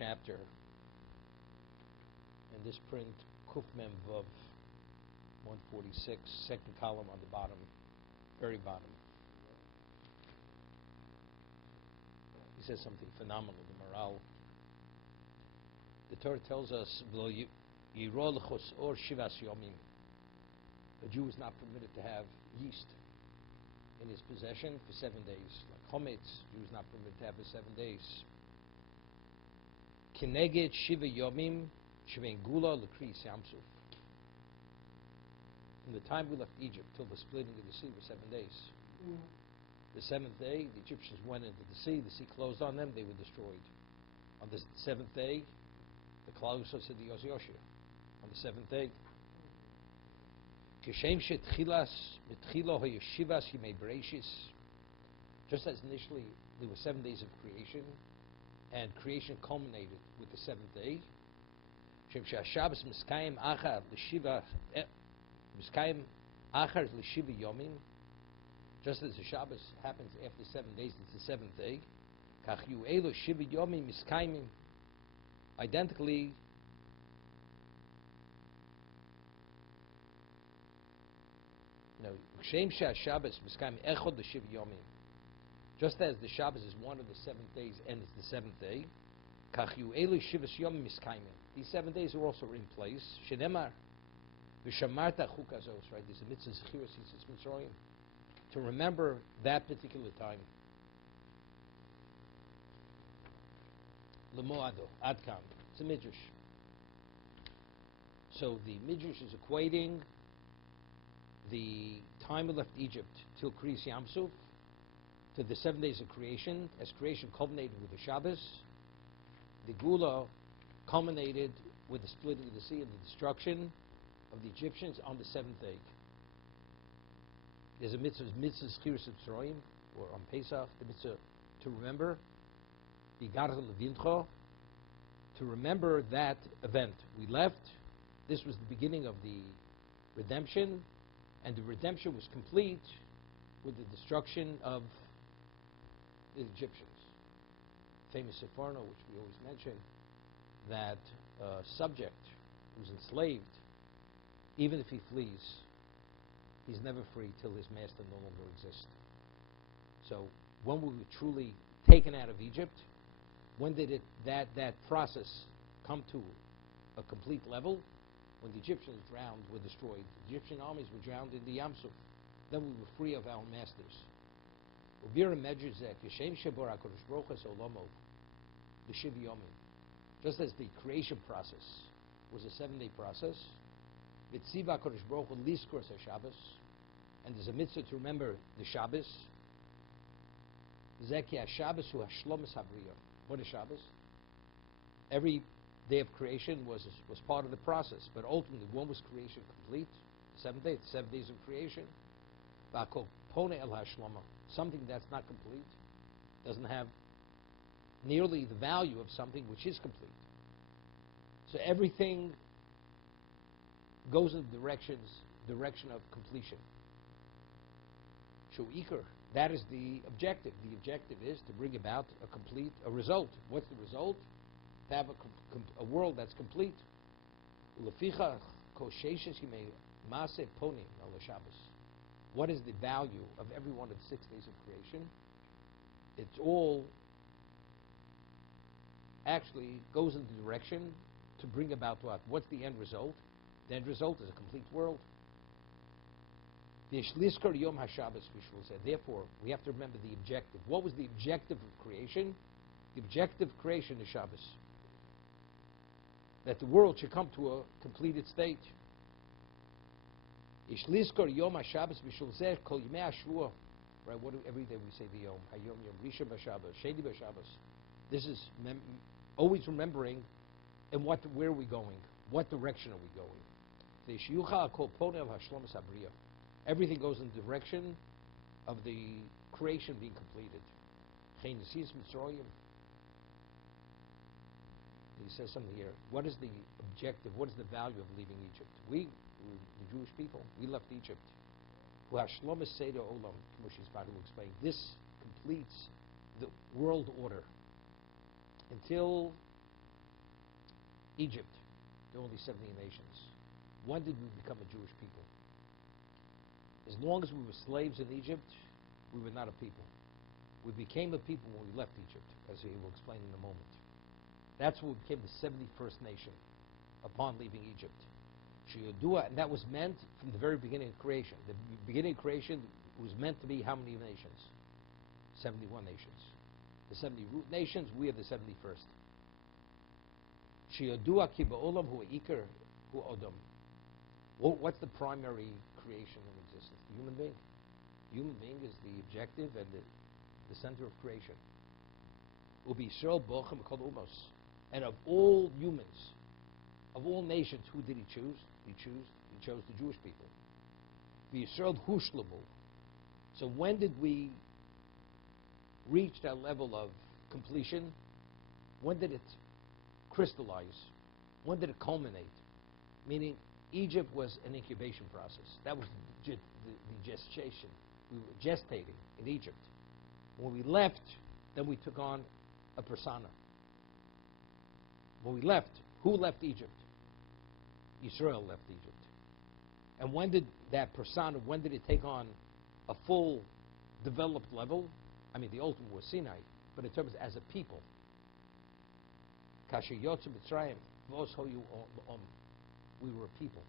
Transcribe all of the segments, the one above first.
chapter, in this print, Kuf Mem Vav 146, second column on the bottom, very bottom. He says something phenomenal, the morale. The Torah tells us, or shivas yomim. A Jew is not permitted to have yeast in his possession for 7 days. Like chometz, a Jew is not permitted to have for 7 days. Kineged shiva yomim, shivein gula l'kris yamsuf. From the time we left Egypt till the splitting of the sea was 7 days. The seventh day, the Egyptians went into the sea closed on them, they were destroyed. On the seventh day, the cloud said to Yoshua, on the seventh day, just as initially there were 7 days of creation, and creation culminated with the seventh day, just as the Shabbos happens after 7 days, it's the seventh day. Identically, just as the Shabbos is one of the 7 days and it's the seventh day, these 7 days are also in place. Shenemar, v'shamarta chukazos, right? There's a mitzvah zechirus to remember that particular time. Lemoado, adkam. It's a midrash. So the midrash is equating the time we left Egypt till Kriyas Yamsuf to the 7 days of creation, as creation culminated with the Shabbos. The Gula culminated with the splitting of the sea and the destruction of the Egyptians on the seventh day. There's a mitzvah zechirus Mitzrayim, or on Pesach, the mitzvah to remember, to remember that event. We left, this was the beginning of the redemption, and the redemption was complete with the destruction of the Egyptians. Famous Sefarno, which we always mention, that a subject who's enslaved, even if he flees, he's never free till his master no longer exists. So when we were truly taken out of Egypt, when did that process come to a complete level? When the Egyptians drowned, were destroyed. The Egyptian armies were drowned in the Yamsuf. Then we were free of our masters. Just as the creation process was a 7 day process, and there's a mitzvah to remember the Shabbos. What is Shabbos? Every day of creation was part of the process, but ultimately, when was creation complete? The 7th day, the 7 days of creation. Something that's not complete doesn't have nearly the value of something which is complete. So everything goes in the direction of completion. Shu'ikr, that is the objective. The objective is to bring about a result. What's the result? To have a world that's complete. What is the value of every one of the 6 days of creation? It's all actually goes in the direction to bring about what? What's the end result? The end result is a complete world. Therefore, we have to remember the objective. What was the objective of creation? The objective of creation is Shabbos. That the world should come to a completed state. Right? What do every day we say the Yom? Hayom Yom Rishon b'Shabbos, Sheni b'Shabbos. This is always remembering, and where are we going? What direction are we going? Everything goes in the direction of the creation being completed. He says something here. What is the objective? What is the value of leaving Egypt? We, the Jewish people, we left Egypt. Will explain. This completes the world order. Until Egypt, there were only 70 nations. When did we become a Jewish people? As long as we were slaves in Egypt, we were not a people. We became a people when we left Egypt, as he will explain in a moment. That's when we became the 71st nation upon leaving Egypt. And that was meant from the very beginning of creation. The beginning of creation was meant to be how many nations? 71 nations. The 70 root nations, we are the 71st. What's the primary creation in existence? The human being. The human being is the objective and the center of creation. And of all humans, of all nations, who did he choose? He chose the Jewish people. So when did we reach that level of completion? When did it crystallize? When did it culminate? Meaning, Egypt was an incubation process. That was the gestation. We were gestating in Egypt. When we left, then we took on a persona. When we left, who left Egypt? Israel left Egypt. And when did that persona, when did it take on a full developed level? I mean, the ultimate was Sinai, but in terms as a people. We were a people.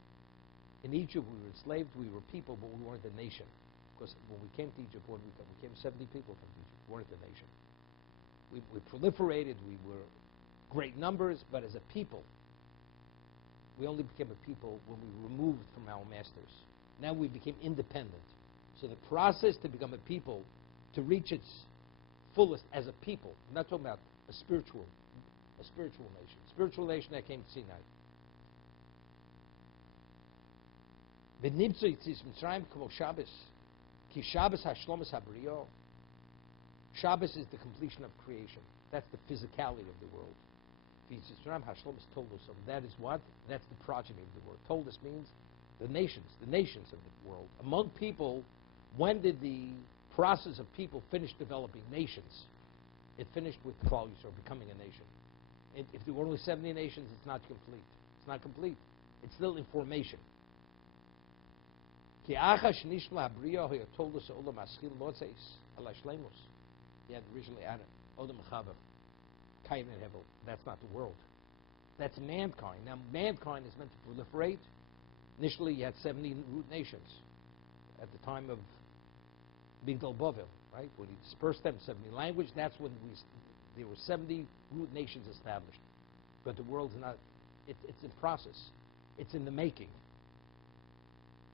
In Egypt, we were enslaved, we were people, but we weren't a nation. Because when we came to Egypt, we came 70 people from Egypt. We weren't a nation. We proliferated, we were great numbers, but as a people, we only became a people when we removed from our masters. Now we became independent. So the process to become a people, to reach its fullest as a people, I'm not talking about a spiritual nation. Spiritual nation that came to Sinai. Shabbos is the completion of creation. That's the physicality of the world. That is what? That's the progeny of the world. Toldus means the nations of the world. Among people, when did the process of people finish developing nations? It finished with Klal Yisrael becoming a nation. If there were only 70 nations, it's not complete. It's not complete. It's still in formation. He had originally added Odom Chaber, Cain and Hevel. That's not the world. That's mankind. Now, mankind is meant to proliferate. Initially, you had 70 root nations at the time of Migdal Bavel, right? When he dispersed them, 70 language, that's when there were 70 root nations established. But the world's not, it's in process. It's in the making.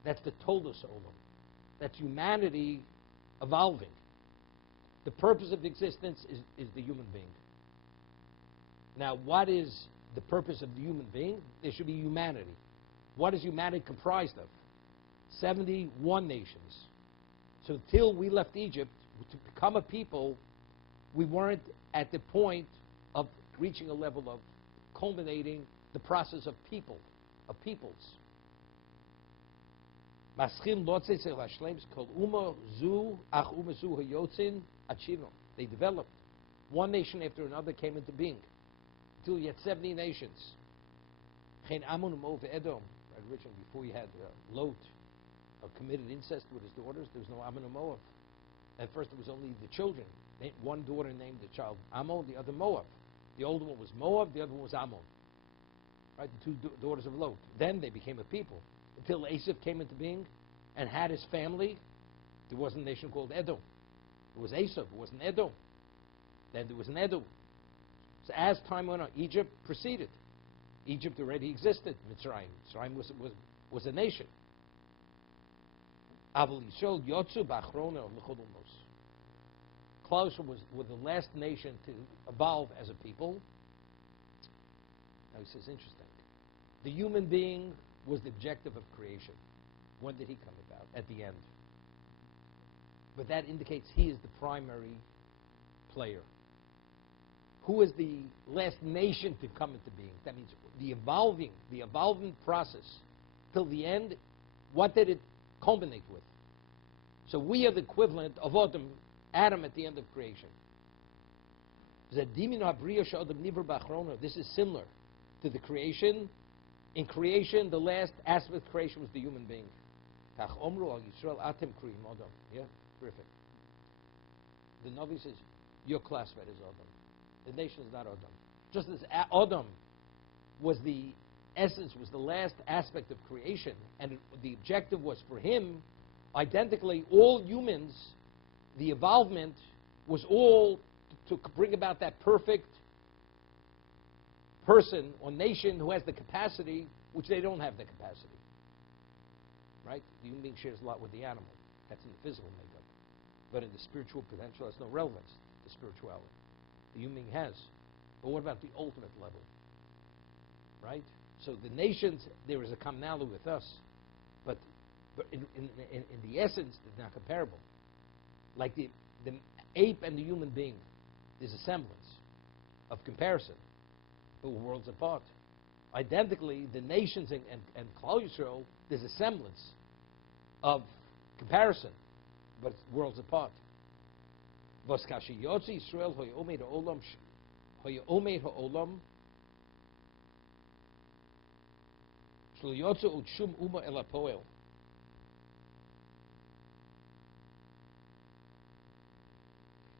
That's the Toldus Olam. That's humanity evolving. The purpose of existence is the human being. Now, what is the purpose of the human being? There should be humanity. What is humanity comprised of? 71 nations. So until we left Egypt, to become a people, we weren't at the point of reaching a level of culminating the process of people, of peoples. They developed. One nation after another came into being. Until you had 70 nations. Originally, before you had Lot committed incest with his daughters, there was no Ammon and Moab. At first, it was only the children. One daughter named the child Ammon, the other Moab. The older one was Moab, the other one was Ammon. Right, the two daughters of Lot. Then they became a people. Until Asaph came into being and had his family, there wasn't a nation called Edom. It was Asaph, it wasn't Edom. Then there was an Edom. So as time went on, Egypt proceeded. Egypt already existed. Mitzrayim was a nation. Klal Yisrael were the last nation to evolve as a people. Now he says, interesting. The human being was the objective of creation. When did he come about? At the end. But that indicates he is the primary player. Who is the last nation to come into being? That means the evolving process till the end. What did it culminate with? So we are the equivalent of Adam at the end of creation. This is similar to the creation. In creation, the last aspect of creation was the human being. Yeah, terrific. The Navi says, you're classified as Adam. The nation is not Adam. Just as Adam was the essence, was the last aspect of creation, and the objective was for him, identically, all humans, the involvement was all to bring about that perfect person or nation who has the capacity, which they don't have the capacity. Right? The human being shares a lot with the animal. That's in the physical makeup. But in the spiritual potential, has no relevance to spirituality. The human being has. But what about the ultimate level? Right? So the nations, there is a commonality with us, but in the essence, they're not comparable. Like the ape and the human being, there's a semblance of comparison, but we're worlds apart. Identically, the nations and Klal Yisrael, there's a semblance of comparison, but it's worlds apart. Vaskashi Yotzi Yisrael hoyomer ha'olam shlo yotze ut shum uma el hapoel.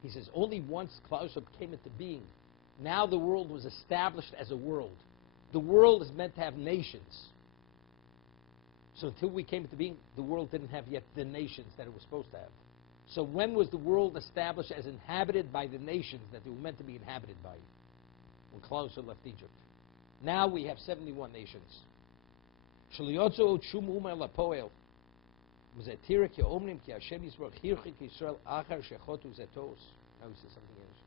He says, only once Klal Yisrael came into being, now the world was established as a world. The world is meant to have nations. So until we came into being, the world didn't have yet the nations that it was supposed to have. So when was the world established as inhabited by the nations that they were meant to be inhabited by? When Klal Yisrael left Egypt. Now we have 71 nations. Now he says something else.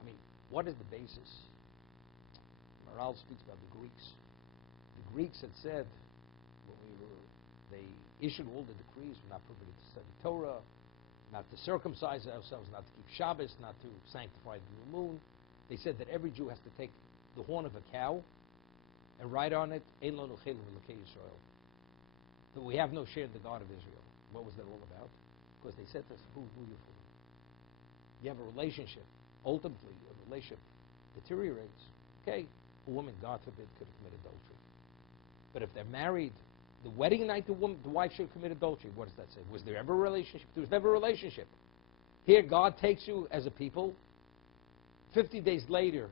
I mean, what is the basis? Maral speaks about the Greeks. The Greeks had said, they issued all the decrees, we're not permitted to study Torah, not to circumcise ourselves, not to keep Shabbos, not to sanctify the new moon. They said that every Jew has to take the horn of a cow and write on it, Ein lanu chelik v'elokei Yisrael, that we have no share in the God of Israel. What was that all about? Because they said to us, who you for? You have a relationship. Ultimately, a relationship deteriorates. Okay, a woman, God forbid, could have committed adultery. But if they're married, the wedding night, the wife should commit adultery. What does that say? Was there ever a relationship? There was never a relationship. Here, God takes you as a people. 50 days later,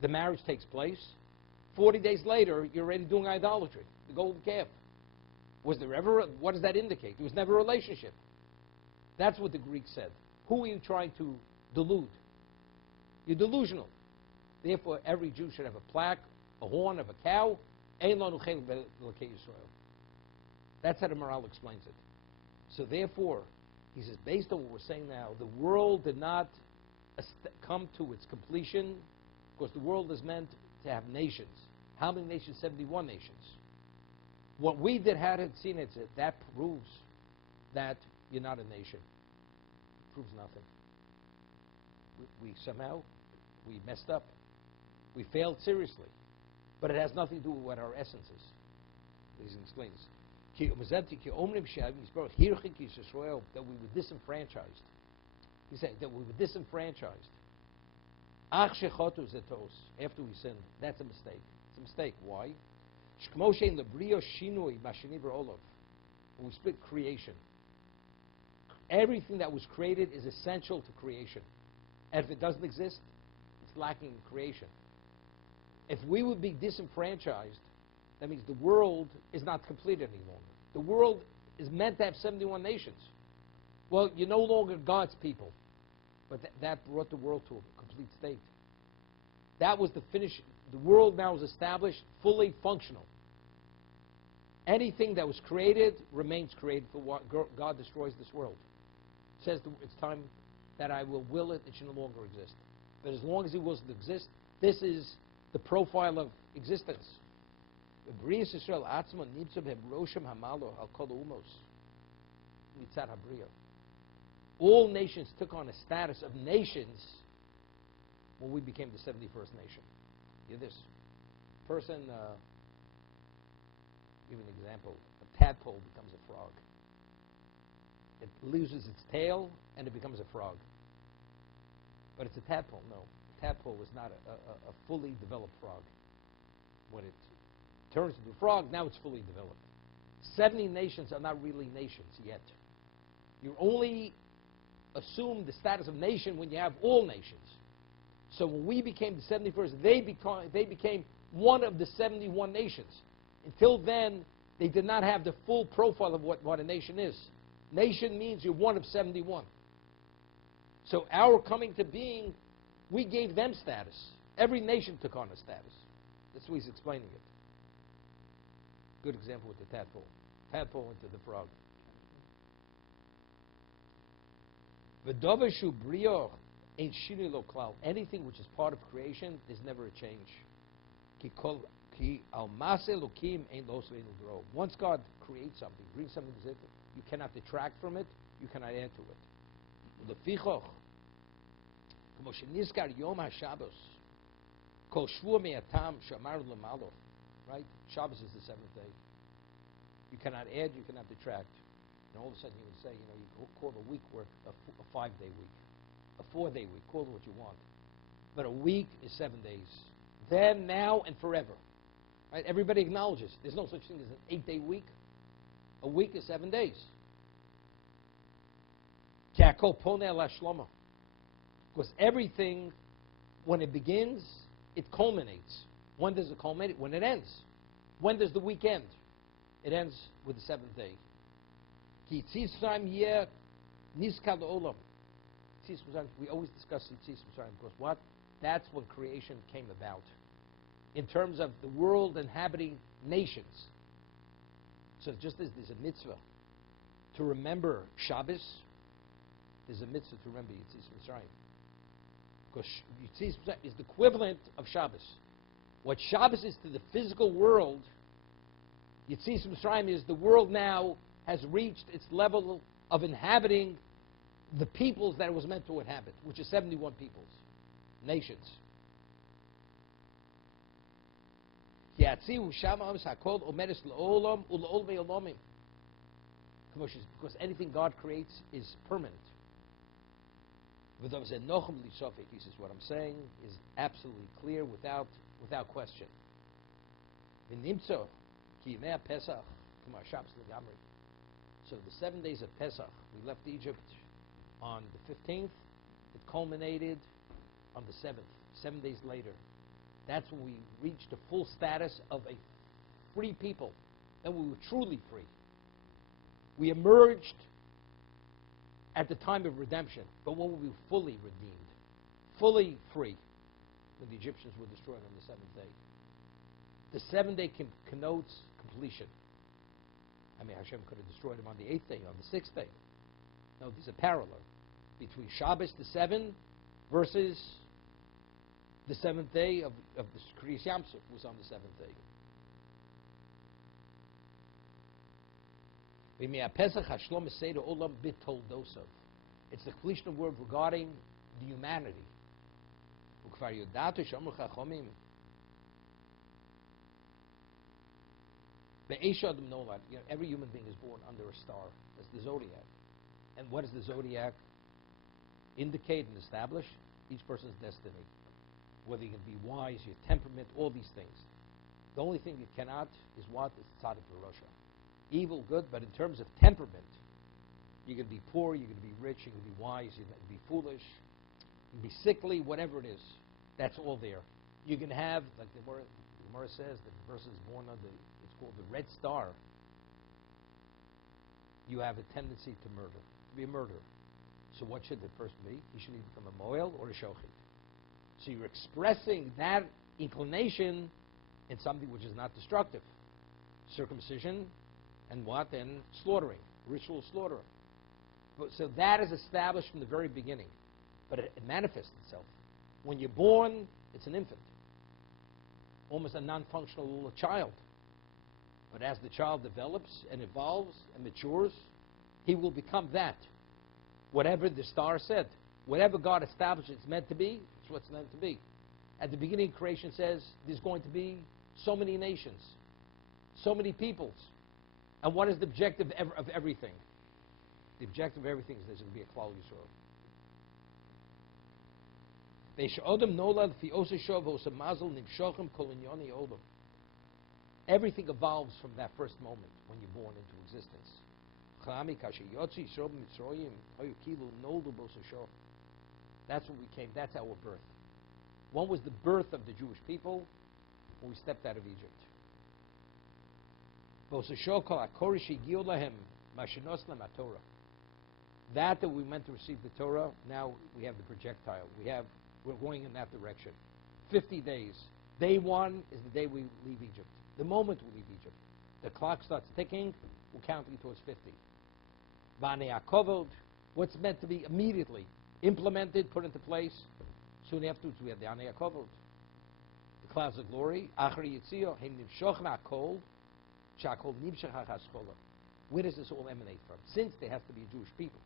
the marriage takes place. 40 days later, you're already doing idolatry, the golden calf. Was there ever, what does that indicate? There was never a relationship. That's what the Greeks said. Who are you trying to delude? You're delusional. Therefore, every Jew should have a plaque, a horn of a cow. Ein lanu chelik v'elokei Yisrael. That's how the Maral explains it. So therefore, he says, based on what we're saying now, the world did not come to its completion because the world is meant to have nations. How many nations? 71 nations. What we hadn't seen it, that proves that you're not a nation. It proves nothing. We somehow, we messed up. We failed seriously. But it has nothing to do with what our essence is. He explains. That we were disenfranchised. He said that we were disenfranchised. After we sinned, that's a mistake. It's a mistake. Why? When we split creation, everything that was created is essential to creation. And if it doesn't exist, it's lacking in creation. If we would be disenfranchised, that means the world is not complete any longer. The world is meant to have 71 nations. Well, you're no longer God's people. But that brought the world to a complete state. That was the finish. The world now is established, fully functional. Anything that was created remains created for what God destroys this world. Says it's time that I will it, it should no longer exist. But as long as He wills to exist, this is the profile of existence. All nations took on a status of nations when we became the 71st nation. You this person, give an example, a tadpole becomes a frog. It loses its tail and it becomes a frog. But it's a tadpole. No, a tadpole is not a fully developed frog. when it turns into a frog, now it's fully developed. 70 nations are not really nations yet. You only assume the status of nation when you have all nations. So when we became the 71st, they became one of the 71 nations. Until then, they did not have the full profile of what a nation is. Nation means you're one of 71. So our coming to being, we gave them status. Every nation took on a status. That's what he's explaining it. Good example with the tadpole. Tadpole into the frog. V'dover shu brio ain't shini lo klal. Anything which is part of creation, there's never a change. Ki al mase lokim ain't lo sveinu grow. Once God creates something, brings something to it, you cannot detract from it, you cannot add to it. Lefichoch, k'mo shenizkar yom haShabbos, kol shvua me'atam shamar l'malo. Right? Shabbos is the seventh day. You cannot add, you cannot detract. And all of a sudden you would say, you call a week work a 5-day week, a 4-day week, call it what you want. But a week is 7 days. Then, now, and forever. Right? Everybody acknowledges there's no such thing as an 8-day week. A week is 7 days. Because everything, when it begins, it culminates. When does it culminate? When it ends. When does the week end? It ends with the seventh day. We always discuss Yitzis Mitzrayim because what? That's when creation came about. In terms of the world inhabiting nations. So just as there's a mitzvah to remember Shabbos, there's a mitzvah to remember Yitzis Mitzrayim. Because Yitzis Mitzrayim is the equivalent of Shabbos. What Shabbos is to the physical world, Yitzis Mitzrayim is the world now has reached its level of inhabiting the peoples that it was meant to inhabit, which is 71 peoples, nations. Because anything God creates is permanent. He says, what I'm saying is absolutely clear without question. So the 7 days of Pesach, we left Egypt on the 15th. It culminated on the 7th, 7 days later. That's when we reached the full status of a free people. Then we were truly free. We emerged at the time of redemption, but when we were fully redeemed, fully free, when the Egyptians were destroyed on the 7th day. The 7th day connotes completion. I mean, Hashem could have destroyed them on the 8th day, on the 6th day. No, there's a parallel between Shabbos, the 7th, versus the 7th day of the Kriyas Yamsuf was on the 7th day. It's the completion of word regarding the humanity. Every human being is born under a star. That's the zodiac. And what does the zodiac indicate and establish? Each person's destiny. Whether you can be wise, your temperament, all these things. The only thing you cannot is what? Is tzaddik v'rosha. Evil, good, but in terms of temperament, you can be poor, you can be rich, you can be wise, you can be foolish, you can be sickly, whatever it is. That's all there. You can have, like the Gemara says, that the person is born under, it's called the red star. You have a tendency to murder, to be a murderer. So what should the person be? He should either become a moel or a shochid. So you're expressing that inclination in something which is not destructive. Circumcision and what? And slaughtering, ritual slaughtering. So that is established from the very beginning. But it manifests itself. When you're born, it's an infant. Almost a non-functional little child. But as the child develops and evolves and matures, he will become that. Whatever the star said. Whatever God established it's meant to be, it's what's meant to be. At the beginning, creation says there's going to be so many nations, so many peoples. And what is the objective of everything? The objective of everything is there's going to be a Klal Yisrael. Everything evolves from that first moment when you're born into existence. That's what we came. That's our birth. When was the birth of the Jewish people? When we stepped out of Egypt. That we meant to receive the Torah, now we have the projectile. We're going in that direction. 50 days. Day 1 is the day we leave Egypt. The moment we leave Egypt. The clock starts ticking, we're counting towards 50. What's meant to be immediately implemented, put into place. Soon afterwards we have the Anei HaKovod. The clouds of glory. Where does this all emanate from? Since there has to be a Jewish people.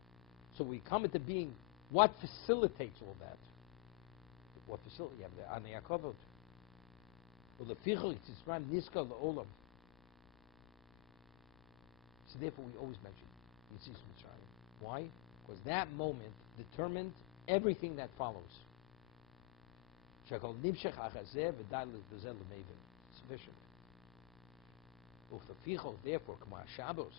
So we come into being, what facilitates all that? What facilitates? You have the Anei HaKovod. So therefore we always mention Yitzis Mitzrayim. Why? Because that moment determined everything that follows. Sufficient. Therefore, Shabbos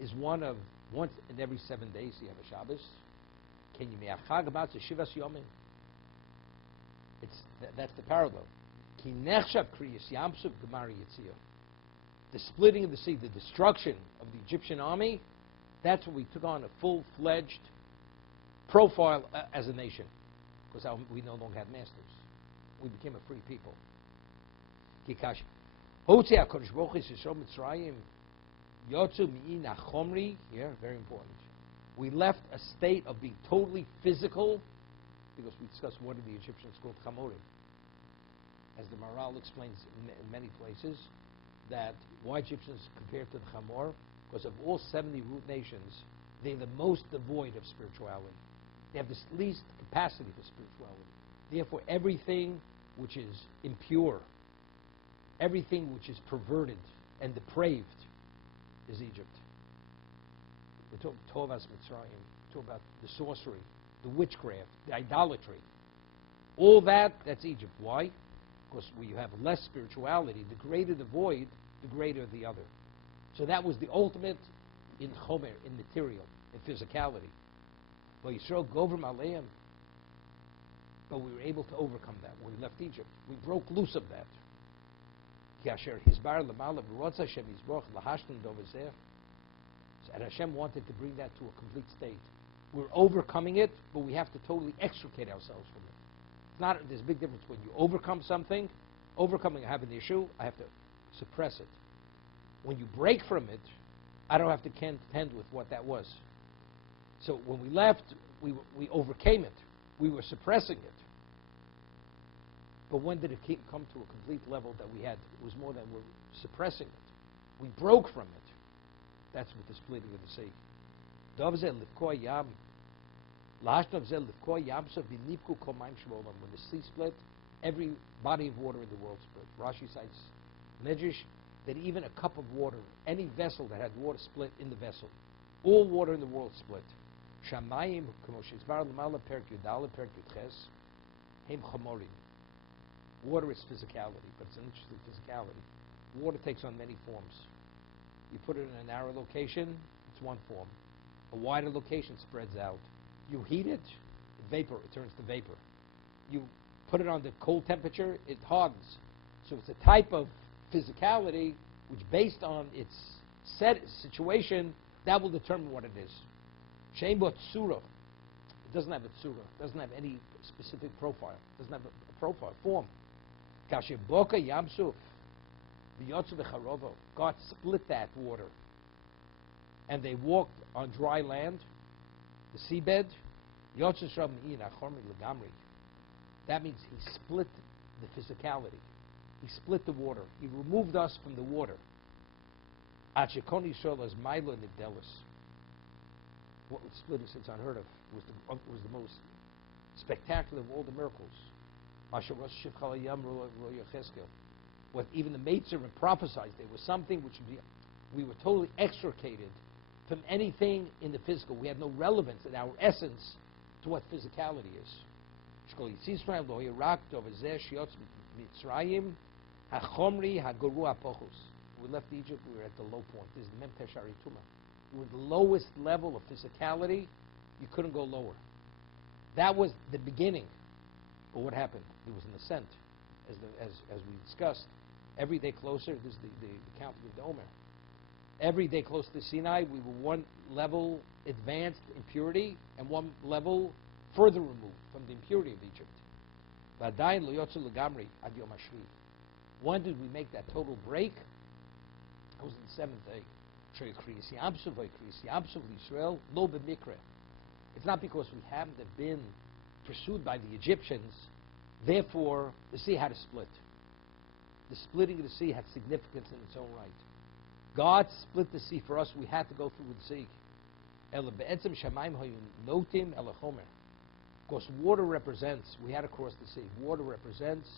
is once in every 7 days you have a Shabbos. Can you make about the Shivas Yomim? That's the parallel. The splitting of the sea, the destruction of the Egyptian army, that's when we took on a full-fledged profile as a nation. Because we no longer had masters. We became a free people. Here, very important. We left a state of being totally physical, because we discussed what are the Egyptians called Chamorim. As the Maral explains in many places, that why Egyptians compared to the Chamor, because of all 70 root nations, they're the most devoid of spirituality. They have the least capacity for spirituality. Therefore, everything which is impure, everything which is perverted and depraved is Egypt. We're talking Tovas Mitzrayim, we're talking about the sorcery, the witchcraft, the idolatry. All that's Egypt. Why? Because when you have less spirituality, the greater the void, the greater the other. So that was the ultimate in Chomer, in material, in physicality. Well, Yisrael Govrim Aleim, but we were able to overcome that when we left Egypt. We broke loose of that. And Hashem wanted to bring that to a complete state. We're overcoming it, but we have to totally extricate ourselves from it. It's not, there's a big difference when you overcome something. Overcoming, I have an issue, I have to suppress it. When you break from it, I don't have to contend with what that was. So when we left, we overcame it. We were suppressing it. But when did it come to a complete level that we had? It was more than we're suppressing it. We broke from it. That's with the splitting of the sea. When the sea split, every body of water in the world split. Rashi cites Medrash that even a cup of water, any vessel that had water split in the vessel. All water in the world split. Shamayim, water is physicality, but it's an interesting physicality. Water takes on many forms. You put it in a narrow location, it's one form. A wider location spreads out. You heat it, it turns to vapor. You put it on the cold temperature, it hardens. So it's a type of physicality which, based on its set situation, that will determine what it is. Shein bo tsura. It doesn't have a tsura. It doesn't have any specific profile. It doesn't have a profile, form. Kasher boka yamsu v'yotzu v'charovo. God split that water. And they walked on dry land, the seabed. Yotzu shram mi'in achormi legamri. That means he split the physicality. He split the water. He removed us from the water. Achikoni Yisrael as Milo Nivdelis. What was split is unheard of. Was the most spectacular of all the miracles. What even the maidservant prophesied, there was something which we were totally extricated from anything in the physical. We had no relevance in our essence to what physicality is. Shkol Yitzisrael lo yirak over zeh shiotz mitzrayim hachomri hagoru apochus. We left Egypt, we were at the low point. This is the Mem Teshari Tuma. We were the lowest level of physicality. You couldn't go lower. That was the beginning. But what happened? There was an ascent, as we discussed. Every day closer, this is the counting of the Omer. Every day closer to Sinai, we were one level advanced in purity and one level further removed from the impurity of Egypt. When did we make that total break? It was on the seventh day. It's not because we haven't been pursued by the Egyptians, therefore the sea had to split. The splitting of the sea had significance in its own right. God split the sea for us. We had to go through the sea. Because water represents, we had to cross the sea. Water represents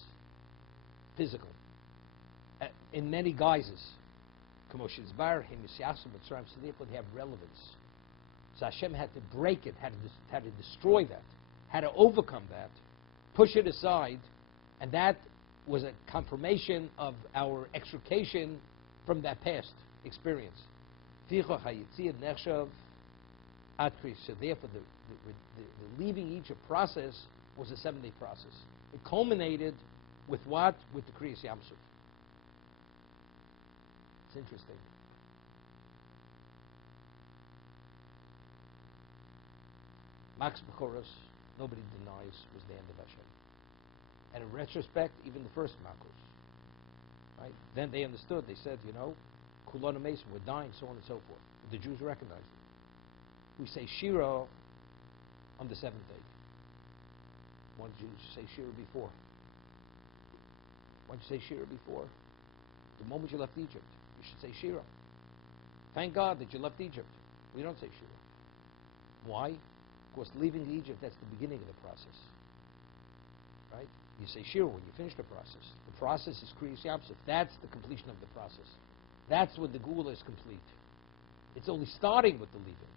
physical. In many guises. So therefore they have relevance. So Hashem had to break it, had to destroy that, had to overcome that, push it aside, and that was a confirmation of our extrication from that past experience. So therefore the leaving Egypt process was a 7-day process. It culminated with what? With the Kriyas Yamsuf. It's interesting. Max Bechoros, nobody denies, was the end of Hashem. And in retrospect, even the first Malchus. Right? Then they understood. They said, Kulon Mason, we're dying, so on and so forth. But the Jews recognized it. We say Shira on the 7th day. Why did you say Shira before? Why did you say Shira before? The moment you left Egypt, you should say Shira. Thank God that you left Egypt. We don't say Shira. Why? Because leaving Egypt, that's the beginning of the process. Right? You say Shira when you finish the process. The process is Kriyas Yamsuf. That's the completion of the process. That's when the Gula is complete. It's only starting with the leaving.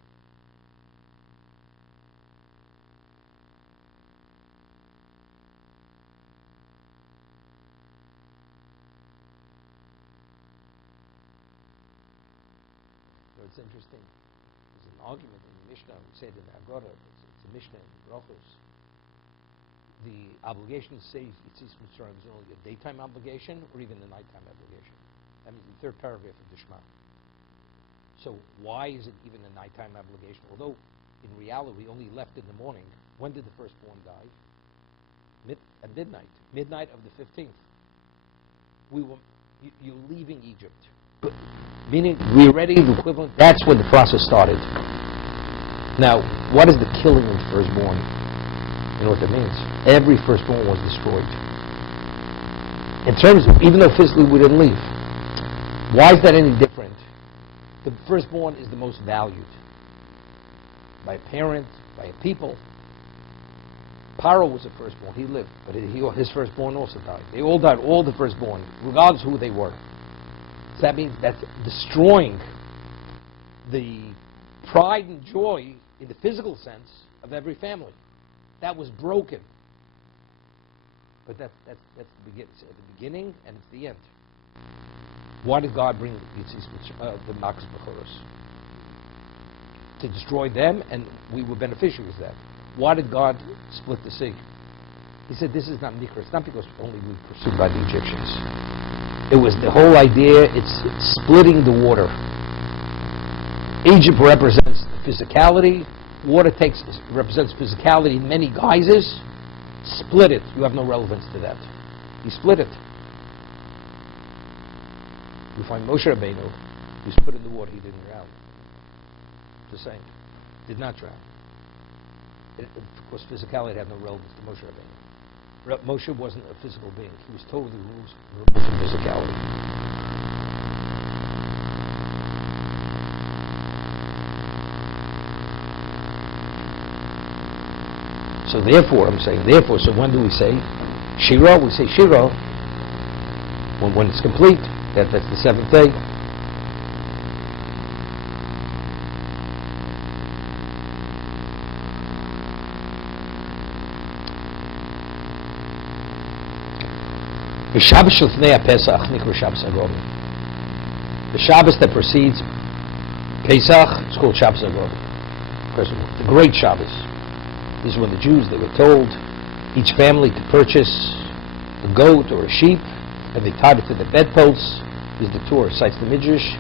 So it's interesting. There's an argument in the Mishnah. We say it in the Agora. It's a Mishnah in Brachos. The obligation to say Yitzis Mitzrayim is only a daytime obligation or even a nighttime obligation. That means the third paragraph of the Shema. So why is it even a nighttime obligation? Although in reality we only left in the morning. When did the firstborn die? At midnight. Midnight of the 15th. You're leaving Egypt. Meaning we're already the equivalent. That's when the process started. Now, what is the killing of the firstborn? You know what that means? Every firstborn was destroyed. In terms of, even though physically we didn't leave. Why is that any different? The firstborn is the most valued. By a parent, by a people. Paro was the firstborn. He lived. But his firstborn also died. They all died, all the firstborn, regardless of who they were. So that means that's destroying the pride and joy in the physical sense of every family. That was broken. But that's the beginning and it's the end. Why did God bring the Makas Bechoros? To destroy them, and we were beneficiaries of that. Why did God split the sea? He said this is not Nikra. It's not because only we were pursued by the Egyptians. It was the whole idea, it's splitting the water. Egypt represents physicality. Water represents physicality in many guises. Split it. You have no relevance to that. He split it. We find Moshe Rabbeinu, who's put in the water, he didn't drown. The same. Did not drown. Of course, physicality had no relevance to Moshe Rabbeinu. Moshe wasn't a physical being. He was totally removed from physicality. So therefore, I'm saying, so when do we say Shira? We say Shira when it's complete. That's the 7th day. The Shabbos Shlifnei Pesach Nikra Shabbos Agol. The Shabbos that precedes Pesach is called Shabbos Agol. The great Shabbos. This is when the Jews, they were told each family to purchase a goat or a sheep, and they tied it to the bedposts. This is the Torah, cites the Midrash.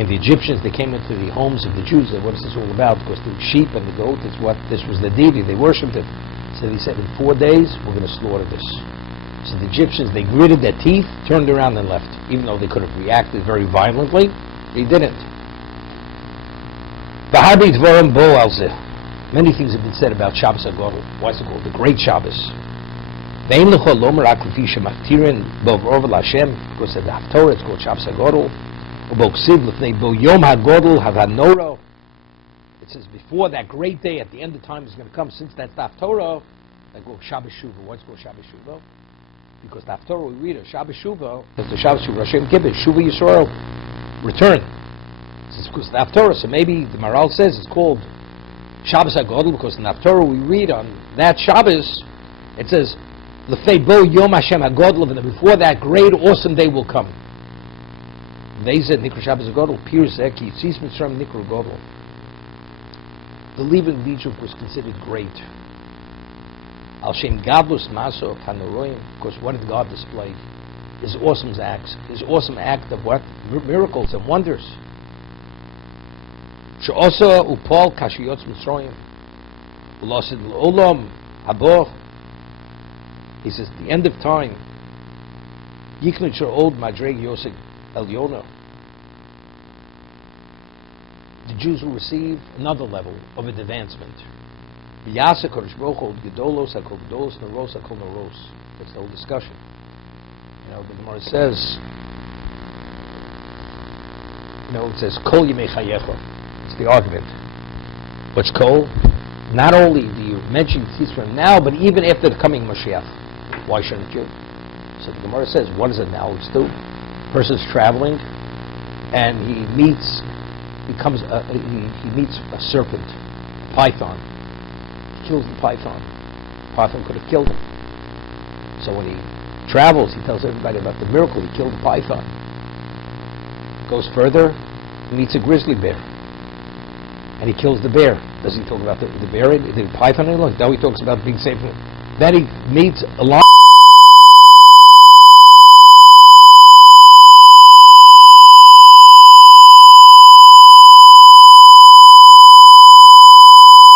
And the Egyptians, they came into the homes of the Jews. They said, what is this all about? Because the sheep and the goat is what, this was the deity, they worshipped it. So they said, in 4 days, we're going to slaughter this. So the Egyptians, they gritted their teeth, turned around and left. Even though they could have reacted very violently, they didn't. Many things have been said about Shabbos Agol. Why is it called the Great Shabbos? Because at the Haftorah, it's called Shabbos Agol. It says before that great day at the end of time is going to come, since that's the Haftorah, they call Shabbos Shuvah. Why is it called Shabbos Shuvah? Because the Haftorah we read of Shabbos Shuvah, that's the Shabbos Shuvah, Hashem Kibbutz, Shuvah Yisrael, return. It's because the Haftorah, so maybe the Maral says it's called Shabbos HaGodel, because in the Haftorah we read on that Shabbos, it says, L'fei bo Yom Hashem HaGodel, and before that great, awesome day will come. They said, Nikra Shabbos HaGodel, Pirzeh, Ki Yitzis Mitzrayim Nikra Godel. The leaving of Egypt was considered great. Al Shem Gadlus Maso Hanoroim, because what did God display? His awesome acts. His awesome act of what? Miracles and wonders. She'osa upol kashiyotz Mitzrayim. Ulosid l'olam habo. He says, the end of time. Yiknut she'od madreg yoseg Elyona. The Jews will receive another level of advancement. That's the whole discussion. The Gemara says, it says, Kol Yemei Chayecha. It's the argument. What's Kol? Not only do you mention Yisrael now, but even after the coming Mashiach. Why shouldn't you? So the Gemara says, what does it now do? A person's traveling, and he meets a serpent, a python. He kills the python. The python could have killed him. So when he travels, he tells everybody about the miracle. He killed the python. Goes further, he meets a grizzly bear, and he kills the bear. Does he talk about the bear, the python any longer? Now he talks about being safe. Then he meets a lion.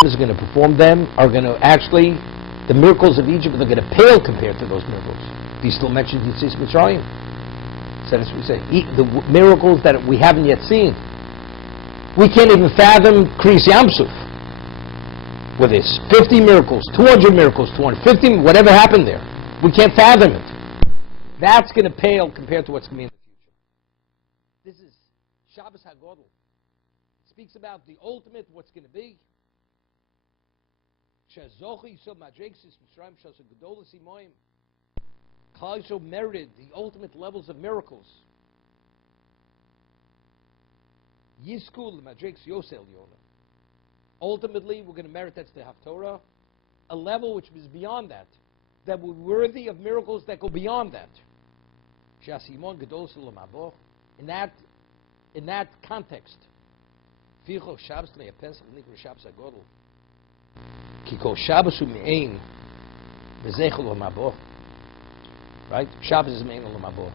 Is going to perform them are going to actually, the miracles of Egypt are going to pale compared to those miracles. He still mentioned Yitzis Mitzrayim. So that's what we say. The miracles that we haven't yet seen. We can't even fathom Kriyas Yamsuf. With its 50 miracles, 200 miracles, 250, whatever happened there. We can't fathom it. That's going to pale compared to what's coming in the future. This is Shabbos HaGodel. It speaks about the ultimate, what's going to be. Klal merited the ultimate levels of miracles. Ultimately, we're going to merit, that's the Haftorah, a level which is beyond that we're worthy of miracles that go beyond that. In that context, right? Shabbos is me'ein olam habo.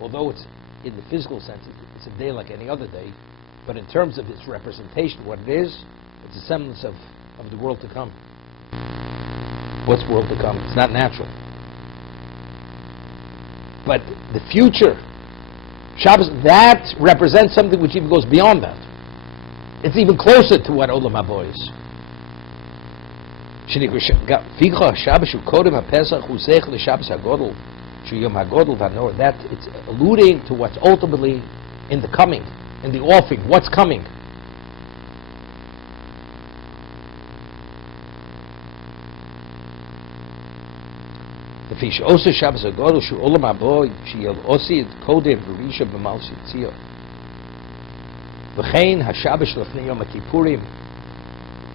Although it's, in the physical sense, it's a day like any other day, but in terms of its representation, what it is, it's a semblance of the world to come. What's world to come? It's not natural. But the future, Shabbos, that represents something which even goes beyond that. It's even closer to what olam habo is. That it's alluding to what's ultimately in the coming, in the offing, what's coming.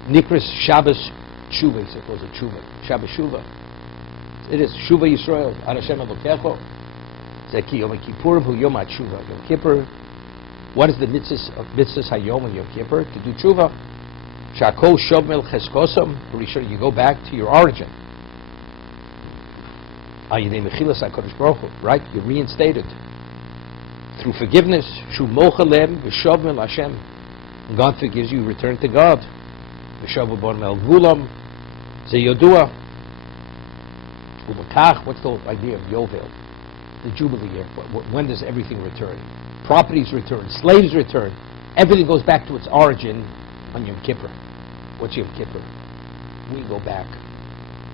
Nikras Shabbos Tshuva, he calls it Tshuva. Shabbos Tshuva. It is Tshuva Yisrael, Ad Hashem Elokecho. Zeki Yom Kippurim hu Yom HaTshuva. Yom Kippur. What is the mitzvahs Hayom and Yom Kippur? To do tshuva. Shakol Shov Mel Cheskosam. Pretty sure you go back to your origin. Ayidei Mechilas HaKadosh Baruch Hu. Right? You're reinstated through forgiveness. Shu Mochalem V'Shov Mel Hashem. And God forgives you. Return to God. V'Shov Bon Mel Gvulam. Ze Yodua. Ubakach. What's the idea of Yovel? The Jubilee year. When does everything return? Properties return, slaves return. Everything goes back to its origin on Yom Kippur. What's Yom Kippur? We go back.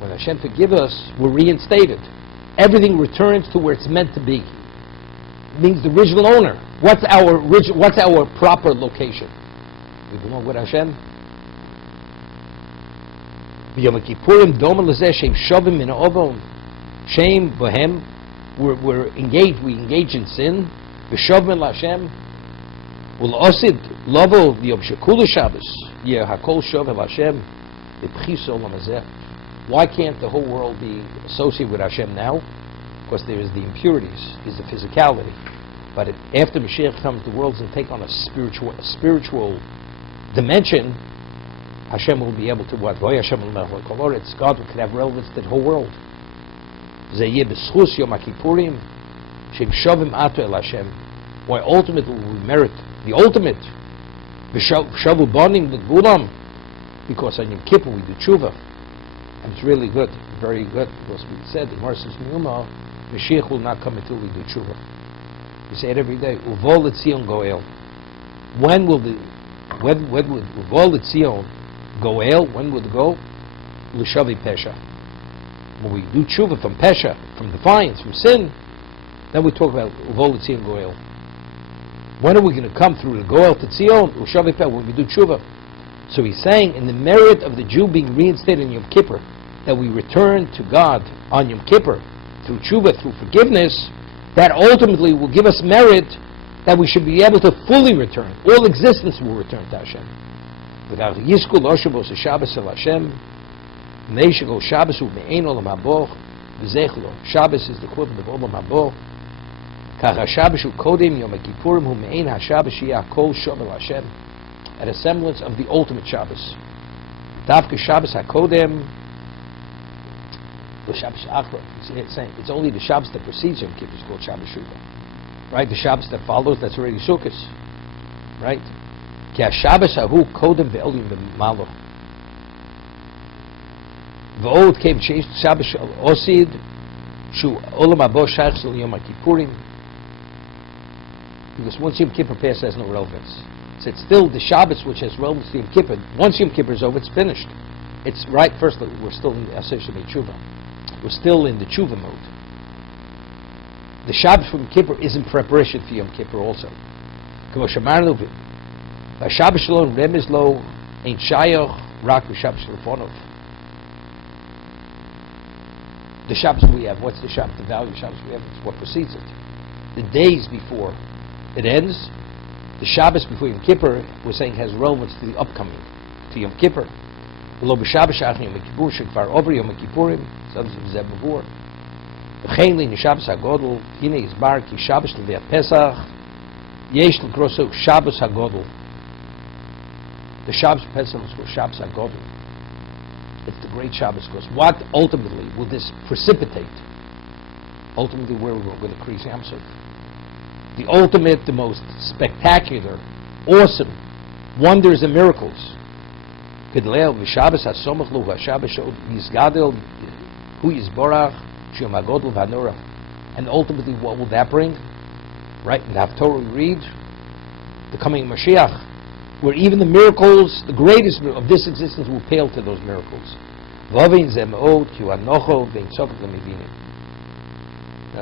When Hashem forgives us, we're reinstated. Everything returns to where it's meant to be. It means the original owner. What's our proper location? We belong with Hashem. Yom Kippurim doma l'zeh shem shovim min ha'ovom shem bohem. We engage in sin. V'shov min l'Hashem. U'l'osid lovo v'yom shekulu Shabbos yeh hakol shov el Hashem v'pchis olam hazeh. Why can't the whole world be associated with Hashem now? Because there is the impurities, is the physicality. But after Mashiach comes, the world's going to take on a spiritual dimension. Hashem will be able to what? It's God who can have relevance to the whole world. Why ultimately we merit the ultimate. Because on Yom Kippur we do tshuva. And it's really good, very good, because we said the Parshas Numa, Mashiach will not come until we do tshuva. We say it every day. Uvol Etzion Goel. When would Uvol Etzion Goel? When would it go? L'shavi Pesha. When we do tshuva from Pesha, from defiance, from sin, then we talk about Uvol Etzion Goel. When are we going to come through the Goel to Tzion? L'shavi Pesha. When we do tshuva. So he's saying, in the merit of the Jew being reinstated in Yom Kippur, that we return to God on Yom Kippur through tshuva, through forgiveness, that ultimately will give us merit that we should be able to fully return. All existence will return to Hashem. Without Yizkul Oshavos Shabbos El Hashem, Neishagol Shabbos Hu Me'ein Olam Habo, V'zechlo. Shabbos is the equivalent of Olam Habo. Kach HaShabbos Hu Kodem Yom Kippurim Hu Me'ein HaShabbos Shiyah Kol Shov El Hashem. At a semblance of the ultimate Shabbos. Davka Shabbos HaKodem, the Shabbos Achra. It's saying it's only the Shabbos that precedes Yom Kippur is called Shabbos Shuvah. Right? The Shabbos that follows, that's already Sukkot. Right? Ki HaShabbos HaHu Kodem Ve'olim Ve'malo. V'od Kev Shabbos Osid Shu Olam Habo Shach Zel Yom HaKippurim. Because once Yom Kippur passes, has no relevance. So it's still the Shabbos which has relevance to Yom Kippur. Once Yom Kippur is over, it's finished. It's right. First, we're still in the Aseh Tshuva. We're still in the Tshuva mode. The Shabbos from Yom Kippur is in preparation for Yom Kippur also. The Shabbos we have, what's the Shabbos? The value of Shabbos we have is what precedes it. The days before it ends. The Shabbos before Yom Kippur, we're saying, has relevance to the upcoming, to Yom Kippur. Lo b'Shabbos shach Yom Kippur shekvar over Yom Kippurim, so zeh before. V'chein li Shabbos hagodol, hine yizbar ki Shabbos l'vei Pesach, yesh l'kroso Shabbos hagodol. The Shabbos of Pesach is called Shabbos hagodol. It's the great Shabbos, because what ultimately will this precipitate? Ultimately, where we're going to increase Yam Suf. The ultimate, the most spectacular, awesome wonders and miracles. And ultimately, what will that bring? Right in the Haftorah we read, the coming of Mashiach, where even the miracles, the greatest of this existence, will pale to those miracles. Now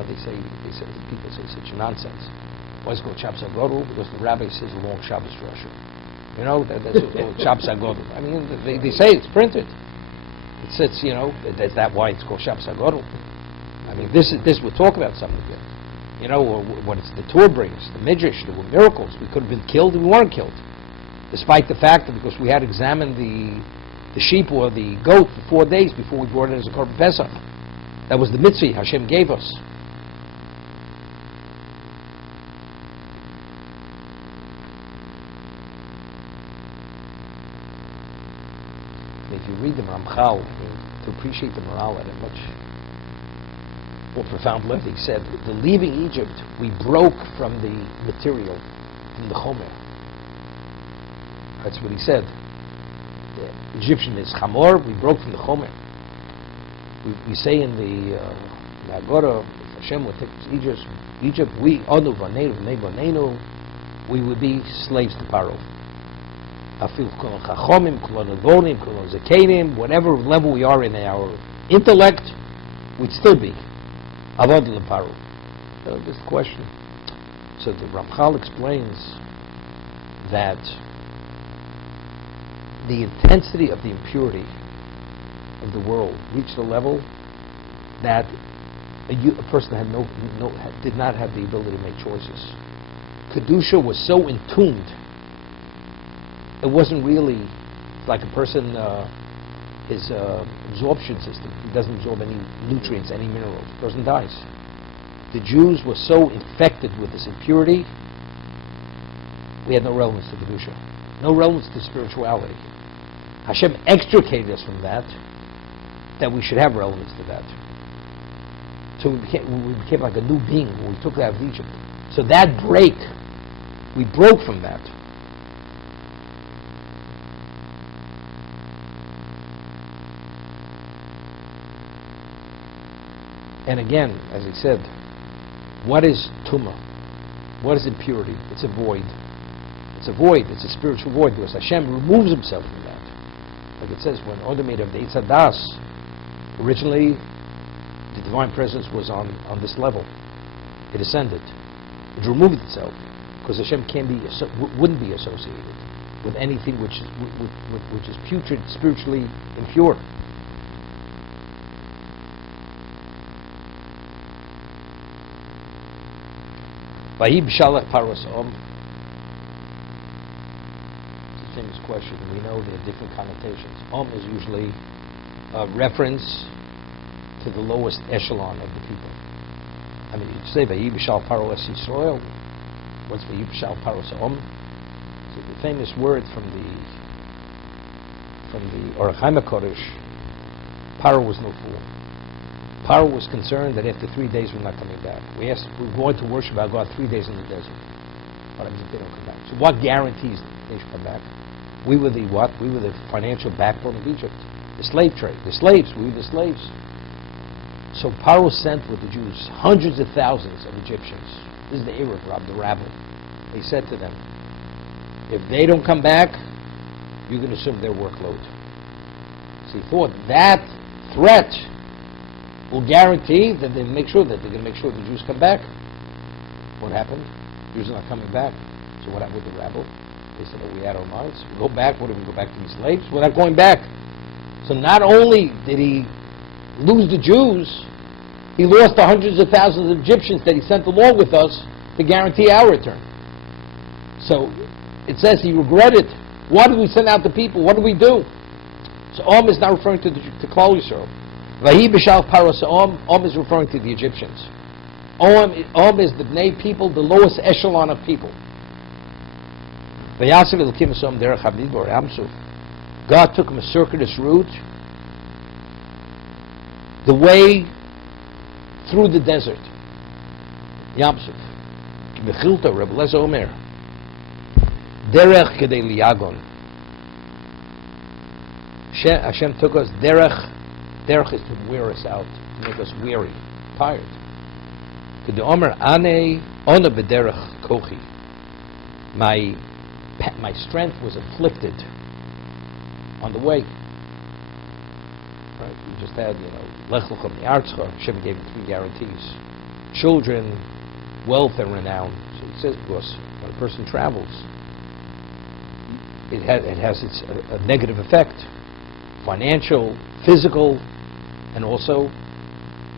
they say, people say such nonsense. Why is it called Shabbos HaGodol? Because the rabbi says a long Shabbos for Hashem. You know, that's called Shabbos HaGodol. I mean, they say it's printed. It says, you know, that's that why it's called Shabbos HaGodol. I mean, this we're talking about something good. You know, what it's the Torah brings, the Midrash, there were miracles. We could have been killed and we weren't killed. Despite the fact that because we had to examine the sheep or the goat for 4 days before we brought it as a Korban Pesach. That was the mitzvah Hashem gave us. me, if you read the Ramchal, to appreciate the morale at a much more profound level, he said, the leaving Egypt, we broke from the material, from the chomer. That's what he said. The Egyptian is chamor, we broke from the chomer. We say in the Agora, if Hashem would take us Egypt, we anu vanenu nebonenu, we would be slaves to Paro. Afil kol chachomim, kol nevonim, kol zakenim, whatever level we are in our intellect, we'd still be avodah leParo. This question. So the Ramchal explains that the intensity of the impurity of the world reached a level that a person did not have the ability to make choices. Kedusha was so entombed, it wasn't really like a person, his absorption system, he doesn't absorb any nutrients, any minerals, the person dies. The Jews were so infected with this impurity, we had no relevance to Kedusha, no relevance to spirituality. Hashem extricated us from that we should have relevance to that. So we became like a new being when we took that out of Egypt. So that break, we broke from that. And again, as I said, what is tumah? What is impurity? It's a void. It's a void. It's a spiritual void because Hashem removes himself from that. Like it says, when Odom made of the Eitz Hadas, originally the divine presence was on this level. It ascended. It removed itself because Hashem wouldn't be associated with anything which is putrid, spiritually impure. Vayi b'shalach paros om. It's a famous question. We know there are different connotations. Om is usually a reference to the lowest echelon of the people. I mean, you say Vayi b'shal paros Yisrael. What's Vayi b'shal paros om? So the famous word from the Orach Chaim HaKodesh, Paro was no fool. Paro was concerned that after 3 days we're not coming back. We're going to worship our God 3 days in the desert. What happens if they don't come back? So what guarantees they should come back? We were the what? We were the financial backbone of Egypt. The slave trade. The slaves. We were the slaves. So Paro sent with the Jews hundreds of thousands of Egyptians. This is the Arab, the rabble. He said to them, if they don't come back, you can assume their workload. So he thought that threat will guarantee that they're going to make sure the Jews come back. What happened? The Jews are not coming back. So what happened with the rabble? They said, we had our minds. We go back. What do we go back to be slaves? We're not going back. So not only did he lose the Jews, he lost the hundreds of thousands of Egyptians that he sent along with us to guarantee our return. So it says he regretted. Why did we send out the people? What did we do? So Om is not referring to Klal Yisrael. Vayi b'shal paros Om. Om is referring to the Egyptians. Om is the Bnei people, the lowest echelon of people. Vayasav Elokim Som derech hamidbar Yamsuf. God took him a circuitous route, the way through the desert. Yamsuf. Mechilta Reb Lezer Omer. Derech kedei liyagon. Hashem took us derech. Derech is to wear us out, to make us weary, tired. Kedei Omer ane ona b'derech kochi. My strength was afflicted on the way. Right? We just had, Lech Lecha mi'artzcha. Hashem gave him 3 guarantees: children, wealth, and renown. So he says, because when a person travels, it has a negative effect, financial, physical, and also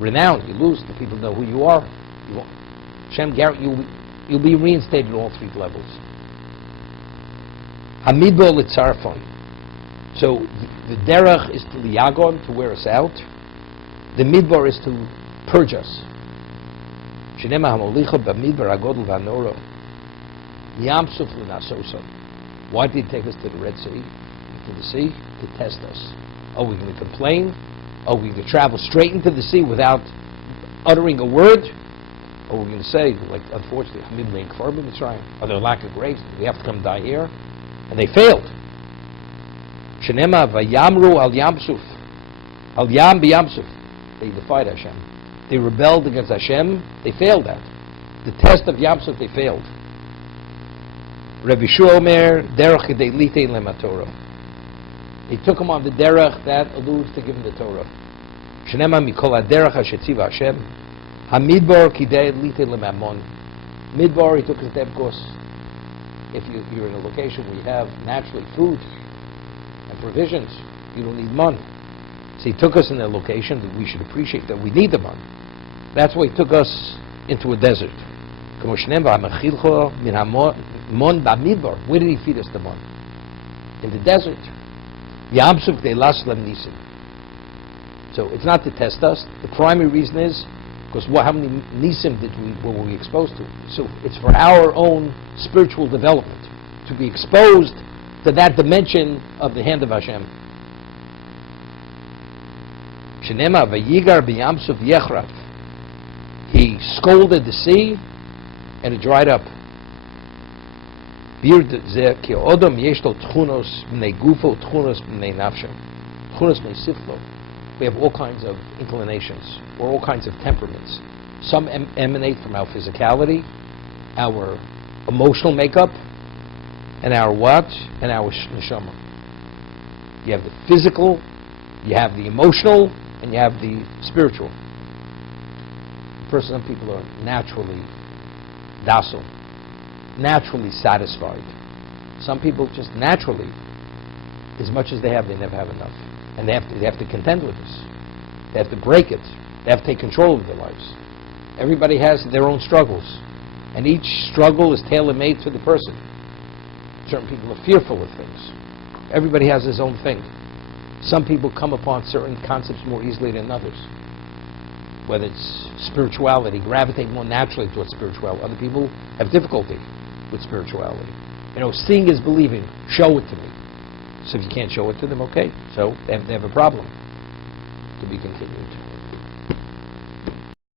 renown. You lose. The people know who you are. Hashem guarantees you'll be reinstated at all 3 levels. Hamidbo litzarfon. So the derech is to liyagon, to wear us out. The midbar is to purge us. Shenema hamolicha b'midbar agodl v'anoro. Yamsuf l'nasoson. Why did he take us to the Red Sea? He into the sea to test us. Are we going to complain? Are we going to travel straight into the sea without uttering a word? Or are we going to say, like, unfortunately, are there a lack of graves? Do we have to come die here? And they failed. Shenema vayamru al yamsuf, al yam b'yamsuf. They defied Hashem. They rebelled against Hashem. They failed at the test of Yamsuf. They failed. Rabbi Shua Omer derech kedei litein lem haTorah. They took him on the derech that alludes to giving the Torah. Shenema mikol haderech hashetziva Hashem. Hamidbar kidei litein lem hamon. Midbar, he took us there because if you're in a location where you have naturally food and provisions, you don't need money. So he took us in a location that we should appreciate that we need the money. That's why he took us into a desert. Where did he feed us the money? In the desert. So it's not to test us. The primary reason is because how many nisim were we exposed to? So it's for our own spiritual development, to be exposed to that dimension of the hand of Hashem. Shenema vayigar b'yamsuf yechrat. He scolded the sea, and it dried up. We have all kinds of inclinations, or all kinds of temperaments. Some emanate from our physicality, our emotional makeup, and our what? And our neshama. You have the physical, you have the emotional, and you have the spiritual. First, some people are naturally docile, naturally satisfied. Some people just naturally, as much as they have, they never have enough. And they have to contend with this. They have to break it. They have to take control of their lives. Everybody has their own struggles. And each struggle is tailor-made to the person. Certain people are fearful of things. Everybody has his own thing. Some people come upon certain concepts more easily than others. Whether it's spirituality, gravitate more naturally towards spirituality. Other people have difficulty with spirituality. Seeing is believing. Show it to me. So if you can't show it to them, okay. So they have a problem. To be continued.